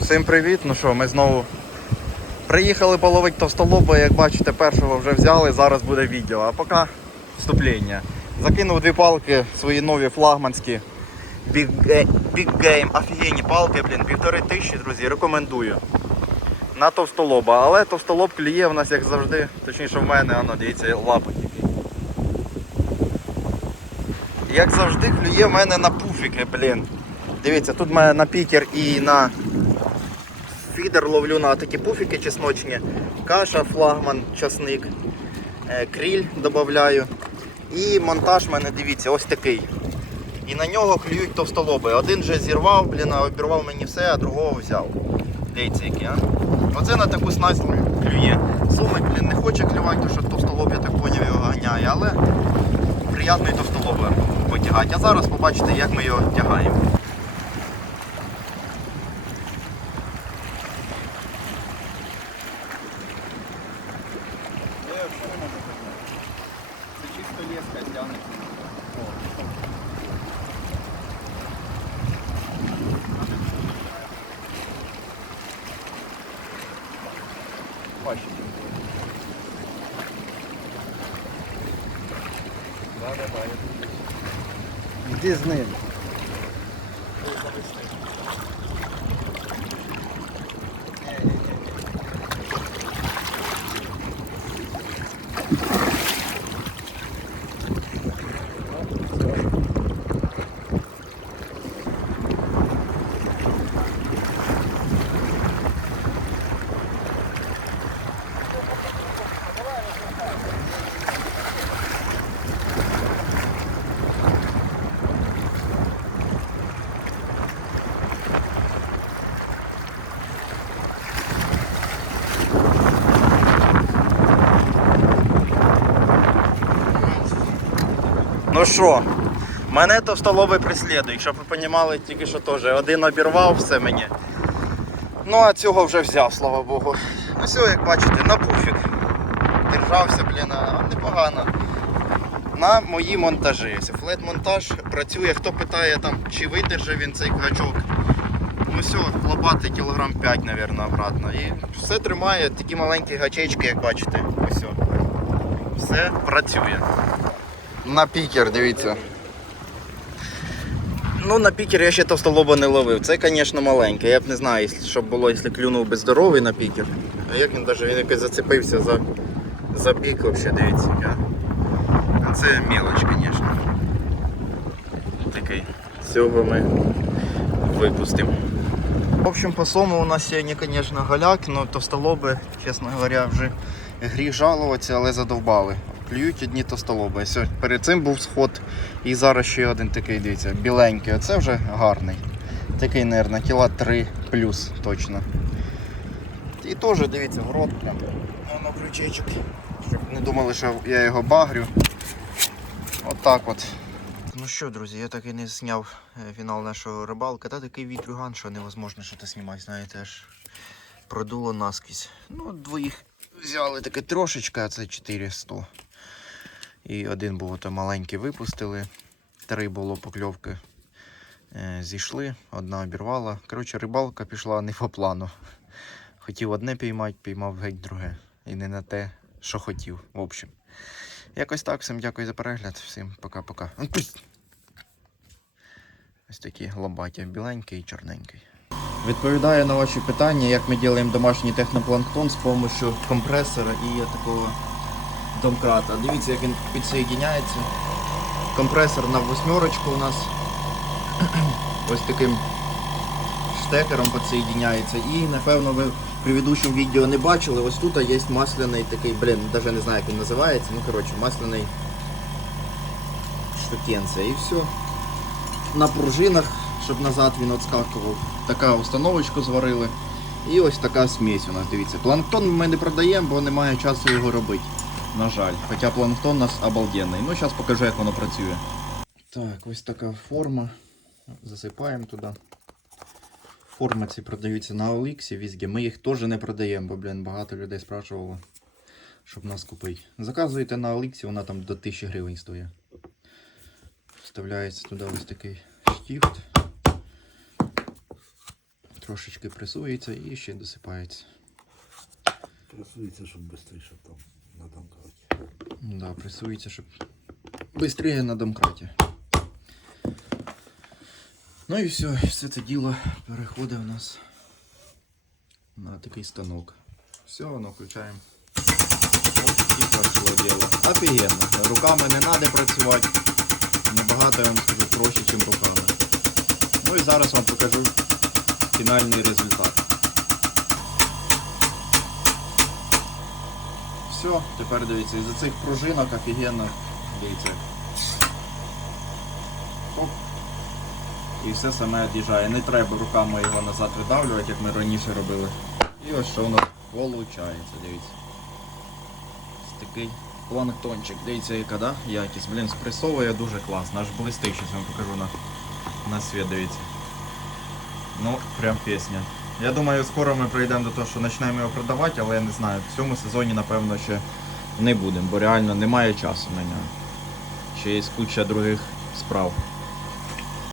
Всім привіт! Ну що, ми знову приїхали половити товстолоба, як бачите, першого вже взяли, зараз буде відео. А поки вступлення. Закинув дві палки, свої нові флагманські. Big, Game, офігенні палки, блін, півтори тисячі, друзі, рекомендую. На товстолоба, але товстолоб клює в нас як завжди, точніше в мене, ано, дивіться, лапи. Як завжди клює в мене на пуфіки, блін. Дивіться, тут мене на пікер і на фідер ловлю на такі пуфіки чесночні, каша, флагман, часник, е, кріль додаю. І монтаж в мене, дивіться, ось такий. І на нього клюють товстолоби. Один вже зірвав, блін, обірвав мені все, а другого взяв. Дивіться які, а? Оце на таку снасть клює. Сумик, блін, не хоче клювати, тому що товстолоб, я так поняв, його ганяє, але приємний товстолоб потягати. А зараз побачите, як ми його тягаємо. Це чисто леска тягнеться. Бачите. Да, да, да, я Іди з ним. Ну що, мене товстолоби преслідують, щоб ви розуміли, тільки що теж один обірвав все мені. Ну а цього вже взяв, слава Богу. Ну все, як бачите, на пуфік. Держався, блін, а непогано. На мої монтажі. Флет-монтаж працює, хто питає там, чи видержав він цей гачок. Ну все, лопати кілограм 5, мабуть, обратно. І все тримає, такі маленькі гачечки, як бачите. Ось. Все працює. На пікер, дивіться. Ну, на пікер я ще товстолоба не ловив. Це, звісно, маленьке. Я б не знаю, що б було, якщо клюнув би здоровий на пікер. А як він навіть він якось зацепився за, за бік, взагалі, дивіться. Я. Ну, Це мелоч, звісно. Такий. Цього ми випустимо. В общем, по сому у нас сьогодні, звісно, голяк, але товстолоби, чесно говоря, вже гріх жалуватися, але задовбали. Клюють одні товстолоби. Ось перед цим був сход і зараз ще один такий, дивіться, біленький. Оце вже гарний. Такий, мабуть, кіла 3 плюс точно. І теж дивіться, в прям. Воно крючечок. Щоб не думали, що я його багрю. Отак от. Ну що, друзі, я так і не зняв е, фінал нашого рибалки. Та такий вітрюган, що невозможно щось знімати, знаєте, аж продуло наскрізь. Ну, двоїх взяли таке трошечки, а це 400. І один був ото маленький випустили. Три було покльовки. е, Зійшли, одна обірвала. Коротше, рибалка пішла не по плану. Хотів одне піймати, піймав геть друге. І не на те, що хотів. В общем. Якось так. Всім дякую за перегляд. Всім пока-пока. Ось такі лобаті, біленький і чорненький. Відповідаю на ваші питання, як ми робимо домашній технопланктон з допомогою компресора і такого домкрата. Дивіться, як він підсоєдняється. Компресор на восьмерочку у нас ось таким штекером підсоєдняється. І напевно ви при ведучому відео не бачили. Ось тут є масляний такий, блін, навіть не знаю, як він називається. Ну, коротше, масляний штукенція. І все. На пружинах, щоб назад він відскакував. Така установочку зварили. І ось така смесь у нас, дивіться. Планктон ми не продаємо, бо немає часу його робити. На жаль. Хоча планктон у нас обалденний. Ну, зараз покажу, як воно працює. Так, ось така форма. Засипаємо туди. Форми ці продаються на OLX, візді. Ми їх теж не продаємо, бо, блін, багато людей спрашувало, щоб нас купити. Заказуєте на OLX, вона там до 1000 гривень стоїть. Вставляється туди ось такий штифт. трошечки пресується і ще досипається. Красується, щоб швидше там на домкраті. Да, пресується, щоб швидше на домкраті. Ну і все, все це діло переходить у нас на такий станок. Все, воно включаємо. Ось і пошло діло. Офігенно. Руками не треба працювати. Набагато, я вам скажу, проще, ніж руками. Ну і зараз вам покажу фінальний результат. Все, тепер дивіться, із-за цих пружинок офігенно, дивіться. Хоп. І все саме від'їжджає. Не треба руками його назад видавлювати, як ми раніше робили. І ось що у нас виходить, дивіться. Ось такий планктончик. Дивіться, яка да? якість. Блін, спресовує дуже класно. Аж блистить, щось вам покажу на, на світ, дивіться. Ну, прям пісня. Я думаю, скоро ми прийдемо до того, що почнемо його продавати, але я не знаю, в цьому сезоні, напевно, ще не будемо, бо реально немає часу на нього. Ще є куча других справ.